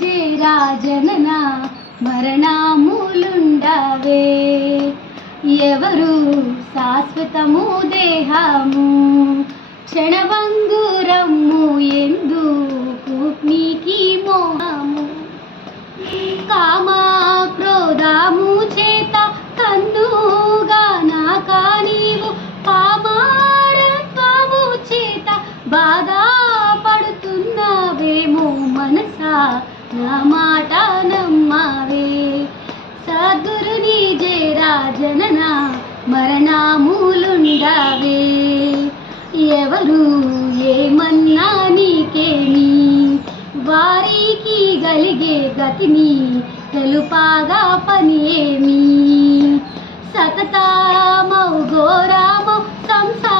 జయరాజనన మరణములుండవే. ఎవరు శాశ్వతము దేహము క్షణభంగురము ఎందుకు నీకి మోహము. కామ క్రోధము చేత కన్నుగా నాక నీవు పామారత్వము చేత బాధపడుతున్నావేమో మనసా నా మాట నమ్మవే. సద్గురుని జయరాజనన మరణములుండవే. ఎవరు ఏమన్నా నీకేమి వారికి గలిగే గతిని తెలుపాగా పని ఏమి. సతతమౌ ఘోరమౌ సంసారములో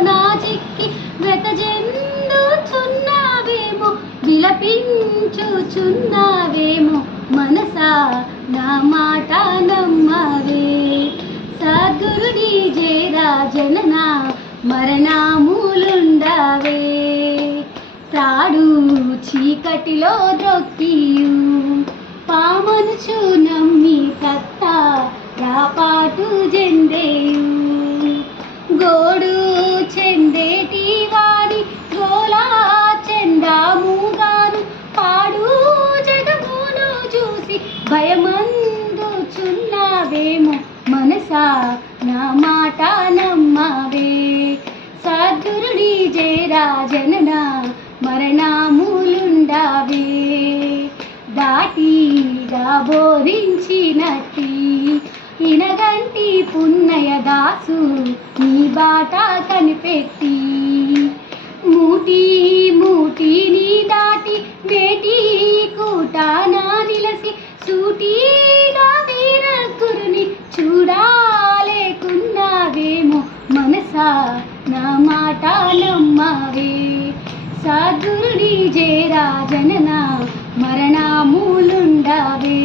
నా చిక్కి వెతజెందుచున్నావేమో విలపించుచున్నావేమో మనసా నా మాట నమ్మవే. సద్గురుని జయరాజనన మరణములుండవే. తాడు చీకటిలో ద్రొక్కియు పామనుచు నమ్మి తత్త రాపాటు చెందేయు. గోడు చెందేటి వారి గోలా చెందాముగాను పాడు జగమును చూసి భయమందుచున్నావేమో మనసా నా మాట నమ్మవే. సద్గురుని జయరాజనన మరణములుండవే. దాటిగా బోధించినట్టి ఇనగంటి పున్నయ దాసు నీ బాట కనిపెట్టి మూటి మూటిని దాటి వేటి కూటానా నిలసి సూటిగా వీర గురుని చూడాలేకున్నావేమో మనసా నా మాట నమ్మవే. సద్గురుని జయరాజనన మరణములుండవే.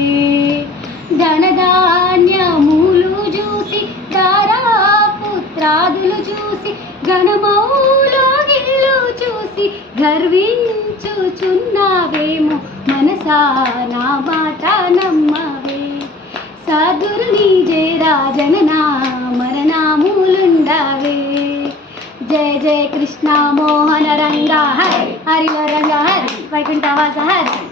ధనధాన్యములు చూసి దారాపుత్రాదులు చూసి ఘనమౌలో గిళ్ళు చూసి గర్వించుచున్నావేమో మనసా నా మాట నమ్మవే. సద్గురుని జయరాజనన మరణములుండవే. జయ జయ కృష్ణ మోహన రంగ హరి హరిల రంగ హరి వైకుంఠవాస హరి.